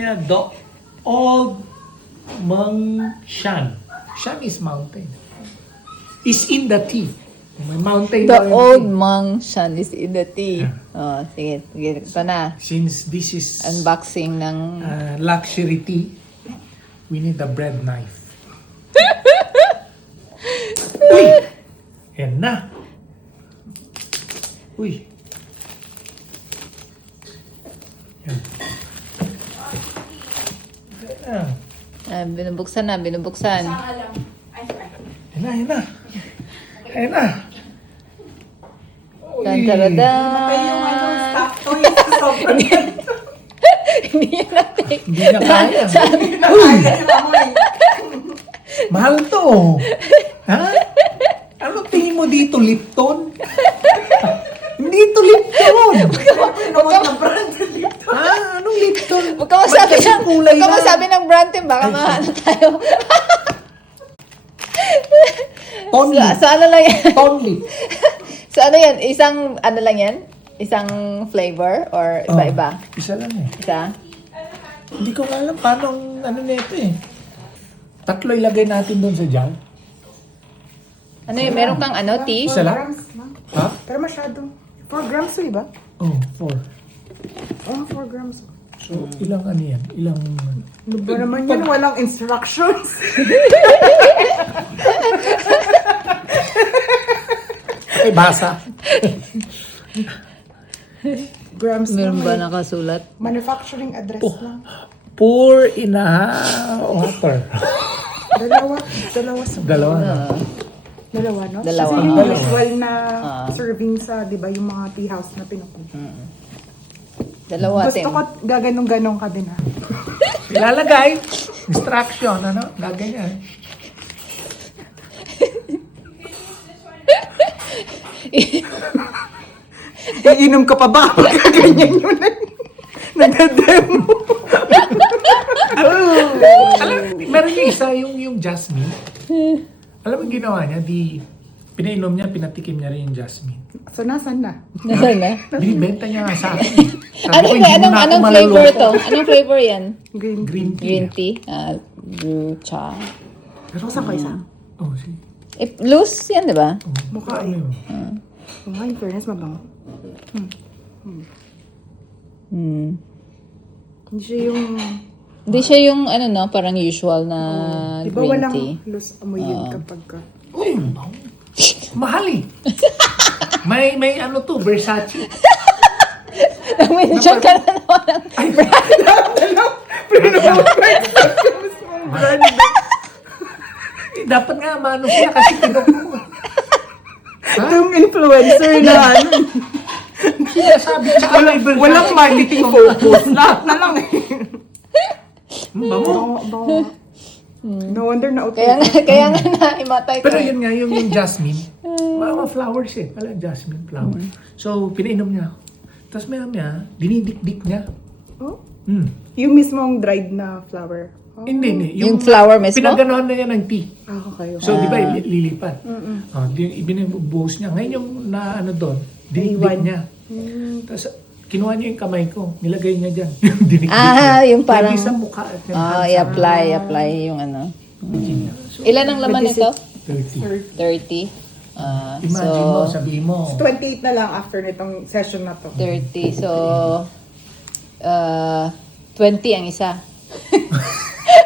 The old Mang Shan. Shan is mountain. Is in the tea. May mountain The daw yung old tea. Mang Shan is in the tea. Yeah. Oh, sige. Ito na. Since this is Unboxing ng... luxury tea, we need a bread knife. Uy! Yan na. Uy. Yan. Yan na. Binubuksan na, binubuksan. Yan na, yan na. Yan na. Uy. Tantarada! Yung staff toy sa sobrang Hindi yan natin. Hindi na kaya. nakaya si Ramoy. Mahal to. Ha? Ano tingin mo dito, Lipton? Hindi ito Lipton. Naman na brand dito. Ha? Anong Lipton? Huwag ka masabi Ba't kasi ng, kulay huwag ka na? masabi ng brand team. Baka maano tayo. Tonli. So ano lang yan? Tonli. So ano yan? Isang, ano lang yan? Isang flavor? Or iba-iba? Oh, isa lang eh. Isa? Hindi ko alam paano ang ano nito eh. Tatlo ilagay natin doon sa jar. Ano yun? Meron kang ano? Tea? Isa 4 lang? grams lang. Ha? Pero masyado. 4 grams to, diba? Oh, 4. Oh, 4 grams. So, ilang ano yan? Ilang... Ano ba naman yan? Walang instructions. Ay, basa. Grams Meron lang ba eh. nakasulat? Manufacturing address lang. Pour in a water. Dalawa sa Dalawa na. Dalawa, no? Dalawa. Kasi yung Dalawa. usual na serving sa, di ba, yung mga tea house na pinupunta. Dalawa, Gusto Tim. ko gaganong-ganong ka din, ha? Ilalagay. Instruction, ano? Lagay yan. Iinom ka pa ba? Pagkaganyan yun eh. Nagdademo. Alam, meron yung isa, yung jasmine. Alam mo yung ginawa niya? Pinainom niya, pinatikim niya rin yung jasmine. So, nasan na? Nasaan na? Binibenta niya nga sa akin. Sabi Ano ko, ba? hindi mo Anong, na ako anong flavor maluloko. to? Anong flavor yan? Green. Green tea. Green tea? Blue cha. Pero sa ko isa? Oh, sige. Loose yan, di ba? Oh, Mukha ano eh. yun? Oh, in fairness, mabango. Hindi siya yung... Hindi siya yung, ano no, parang usual na Di ba green walang tea. loose amoy yun kapag ka... Uy, mahal eh. May ano to, Versace. Naminsyon ka na naman. Dapat nga mano siya kasi pinok. Itong influencer na ano. Sinasabi tsaka may Versace. Walang marketing focus. Lahat na lang eh. Bango. Bango. No wonder na Kaya nga naimatay ko. Pero yun nga, yung jasmine. Mga flowers eh. Pala jasmine flower. So, pinainom niya. Tapos maya, dinidikdik niya. Oh? Hmm. Yung mismong dried na flower. Oh. Hindi. Yung flower mismo? Pinaganohan na niya ng tea. Ah, okay. So, di ba, lilipat. Ibinubuhos niya. Ngayon yung na ano doon, dinikdik Iwan. niya. Tapos, kinuha niya yung kamay ko. Nilagay niya dyan. Dinikdik Ah, niya. yung parang... Pwede sa mukha. At yung i-apply yung ano. So, Ilan ang laman Pwede nito? 30. 30. Imagine mo, sabihin mo. 28 na lang after nitong session na to. 30. So, 20 ang isa.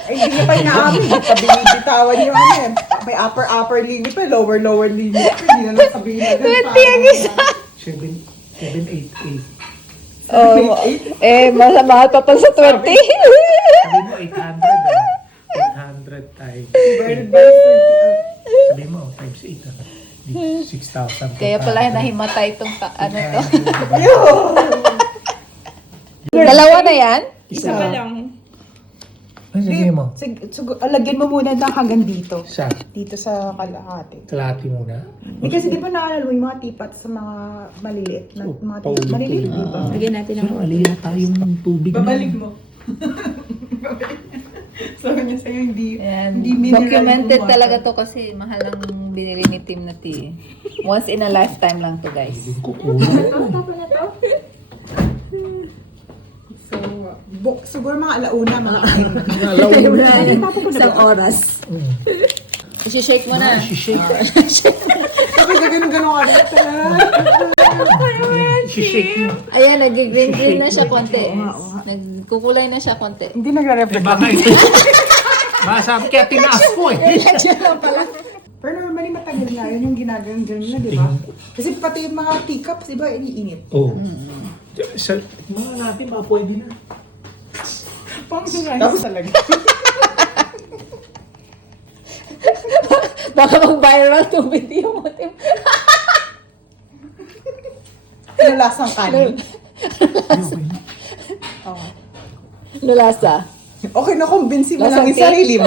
Ay, hindi niya pa inaamin. Binibitawan niyo ano yan. May upper limit pa, lower limit pa. Hindi na lang sabihin na ganun. 20 ang isa. 788. Oh, mahal pa pa sa 20. Sabi mo 800 800 times Divided by 30. Sabi mo times 8 6,000. Kaya pala nahimatay itong ano to. Dalawa na yan? Isa pa lang. Ano sabihin mo? Lagyan mo muna lang hanggang dito. Sa Dito sa kalahati. kalahati muna. Hindi kasi di ba naalala mo yung mga tipat sa mga maliliit? Na, Oh, mga paulit tipat maliliit, eh. di ba? Lagyan natin Pero aliya tayo ng tubig. mo. Sabi niya sa'yo, hindi Ayan. mineral Documented yung water. talaga to kasi mahal ang binili ni Tim na tea. Once in a lifetime lang to, guys. Kukulang. So, Siguro mga alauna, mga Isang oras. I-shake mo na. Shake. Sabi ka ganun-ganun ka rin. Shake mo. Ayan, nag-green na siya konti. Nagkukulay na siya konti. Hindi nagre-reflect. Baka ito. Baka sabi kaya tinaas ko eh. Pero normally matagal nga yun yung ginagawang dyan nila, di ba? Kasi pati yung mga teacups, di ba, iniinit. Oo. Sa mga natin, baka pwede na. Tapos talaga. Baka mag-viral to video mo, Tim. Yung lasang kanin. Lulasa. Okay na, kumbinsi mo Lasang lang yung cake? sarili mo.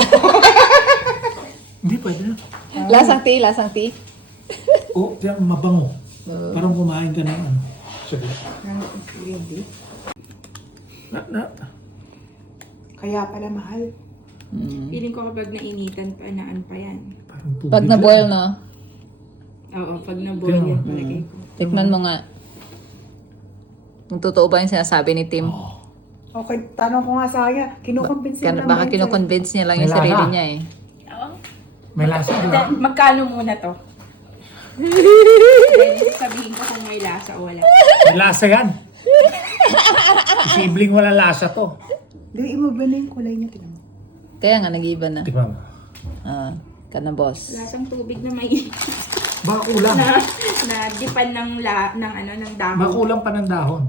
Hindi, pwede na. Lasang tea, lasang tea. Oo, kaya mabango. Parang kumain ka ng ano. Sige. Hindi. Na. Kaya pala mahal. Feeling ko kapag nainitan pa, naan pa yan. Parang tubig Pag na-boil, no? Oo, pag naboil yan, palagay ko. Tikman mo nga. Kung totoo ba yung sinasabi ni Tim. Okay, tanong ko nga sa kanya, kinukumbinsi mo lang. Baka kinukonvince niya lang yung May lasa. sarili niya eh. May lasa ba? Magkano muna to? Then, sabihin ko kung may lasa o wala. May lasa yan. Posibleng wala lasa to. Hindi, iba na yung kulay niya, tingnan mo. Kaya nga, nag-iba na. Tikman mo. Ka na, boss. Lasang tubig na may Baka kulang. na dipan ng dahon. Baka kulang pa ng dahon.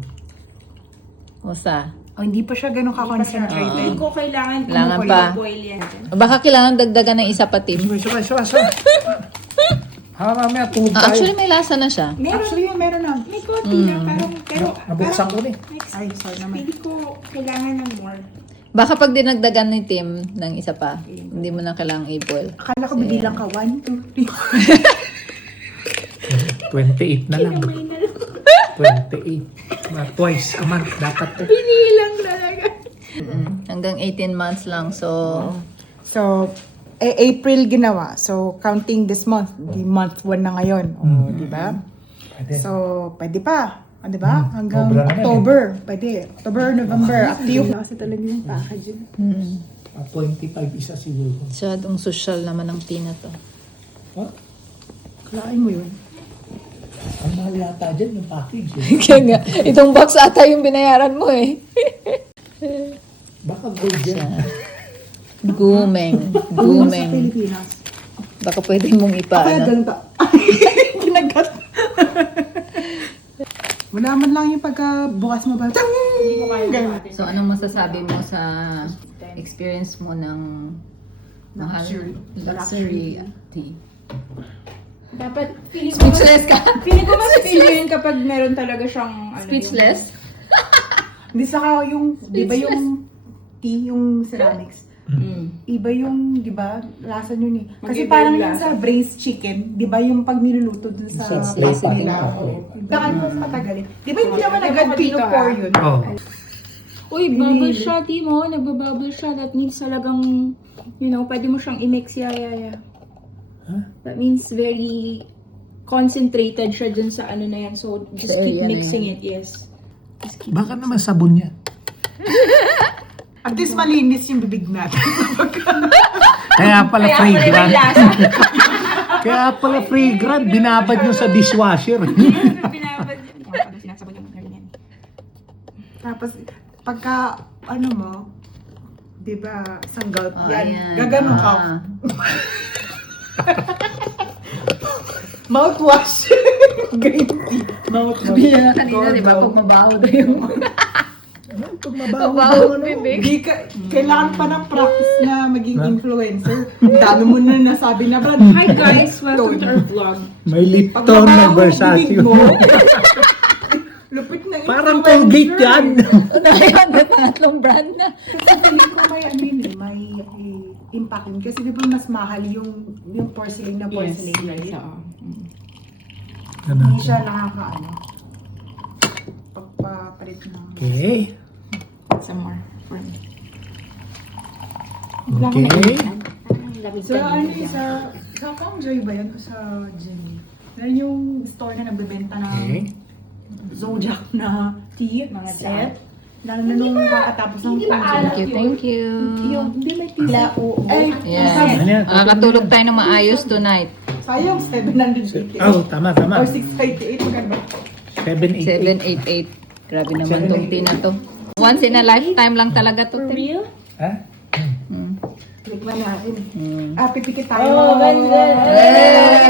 Musta? Oh, hindi pa siya ganun ka-concentrated. Hindi ko kailangan Kailangan pa. boil yan. Baka kailangan dagdagan ng isa pa, Tim. Suka. Ha, mamaya tulog tayo. Actually, may lasa na siya. Meron, Actually, meron na. may konti na parang, pero Nabuksan ko na eh. Ay, sorry naman. feeling ko kailangan ng more. Baka pag dinagdagan ni Tim ng isa pa, hindi mo na kailangan i-boil. Akala ko bibilang ka, 1, 2, 3. 28 na lang. 28. Twice a month. Dapat to. Pinilang talaga. Hanggang 18 months lang. So, So, April ginawa. So, counting this month, di month 1 na ngayon. Oh, di ba? Pwede. So, pwede pa. Ah, di ba? Hanggang Sobra naman October. Pwede. October, November. Up to you. Kasi talaga yung packaging. 25 isa siguro. masyadong social naman ang peanut to. Huh? Kalain mo yun. Ang mahal yata dyan yung package eh. Kaya nga, itong box ata yung binayaran mo eh. Baka gold yan. Gumeng. Sa Gumeng. Pilipinas. Baka pwede mong ipa, Kaya ano? ganun pa. Kinagat. Wala man lang yung pagka-bukas mo ba? Hindi ko kaya Ganun. natin. So, anong masasabi mo sa experience mo ng mahal luxury tea? Dapat, feeling ko, Speechless ka? feeling ko mas feel yun kapag meron talaga siyang, ano, Speechless? Hindi saka yung, di ba yung tea, yung ceramics? Iba yung, di ba, lasa nyo ni. Kasi Mag-iba parang yung yung lasa. sa braised chicken, di ba yung pag niluluto dun sa Sa pasta plating. nila. Baka mo patagalin. Di ba hindi naman Lagyan agad mo dito, pino-pour ha? yun? Oh. Uy, bubble shot, mo. Nagbabubble shot. That means talagang, pwede mo siyang i-mix. Yeah. Huh? That means very concentrated siya dun sa ano na yan. So, just Sa keep area na mixing it, yes. Just keep Baka naman sabon yan. At least malinis yung bibig natin. Kaya pala Kaya pala fragrant. yung lasa. Kaya pala fragrant. Binabad nyo sa dishwasher. Binabad yun. Ano, sinasabon yung ganyan. Tapos, pagka, ano mo, di ba, isang gulp Oh, yan. ayan. Gaganon ka. Ah. Mouthwash. Green tea. Mouthwash. Sabi niya nga kanina, di ba? Pag mabaho daw yung... Pag mabaho Mabaho ano? bibig. Di ka, kailangan pa ng practice na maging influencer. Dami mo na nasabi na, Brad. Hi guys! Welcome to our vlog. May Pag Lipton na mabaho ang bibig mo, Versace. lupit na Parang influencer. Colgate yan. Nakayagod na tatlong brand na. Kasi feeling ko may ano yun eh, may impact yun. Kasi di ba mas mahal yung porcelain na porcelain. oo. Hindi siya nakakaano. Pagpapalit ng... Okay. Some more for me. Okay. So ano yun, sa Kang Joy ba yan? O sa Jenny? Meron yung store na nagbebenta ng Okay. Zodiac na tea, Mga set. Lalo na nung kakatapos ng Thank you. Hindi may tila. Ay, Yeah. Ano yan? Makakatulog tayo ng maayos tonight. sayang 788. Oh, tama, tama. Or 688, maganda. 788. 788. Grabe naman tong tea na to. Once in a lifetime lang talaga to. For Tim. real? Ha? Tikman natin. Mm. Pipikit tayo.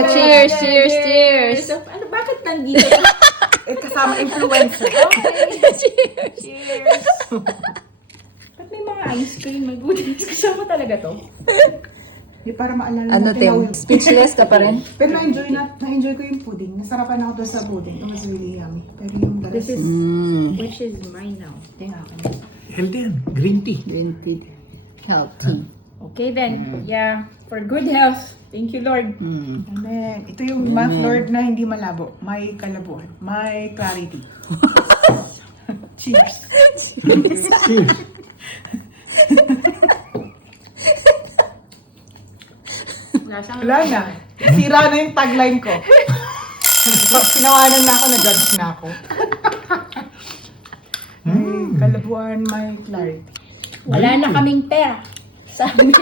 Cheers, cheers, cheers. Ano, bakit nandito? Kasama influencer. Cheers! Ba't may mga ice cream? May goodies. Kasama talaga to? Hindi para maalala Ano, natin how Tim? Speechless ka pa rin? Pero na-enjoy ko yung pudding. Nasarapan ako doon sa pudding. It was really yummy. Pero yung dalas. This is, Mm. which is mine now. Tingnan ko. Healthy yan. Green tea. Green tea. Healthy. Okay then. Yeah. For good health. Thank you, Lord. Mm. Amen. Ito yung math lord na hindi malabo. May kalabuhan. May clarity. Cheers. Cheers. Lasang Wala na. Sira na yung tagline ko. Pinawanan na ako, na-judge na ako. May kalabuhan, may clarity. Wala na kaming pera. Sabi.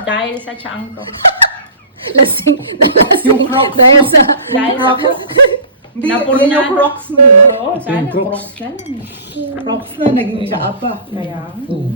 Dahil sa tiyang to. Lasing. Yung crocs. Dahil sa... Dahil sa Hindi, Napuro yan na. yung crocs mo. Oo, sana Yung Crocs. crocs na lang. Crocs na, naging tsaa pa. Kaya, Oh.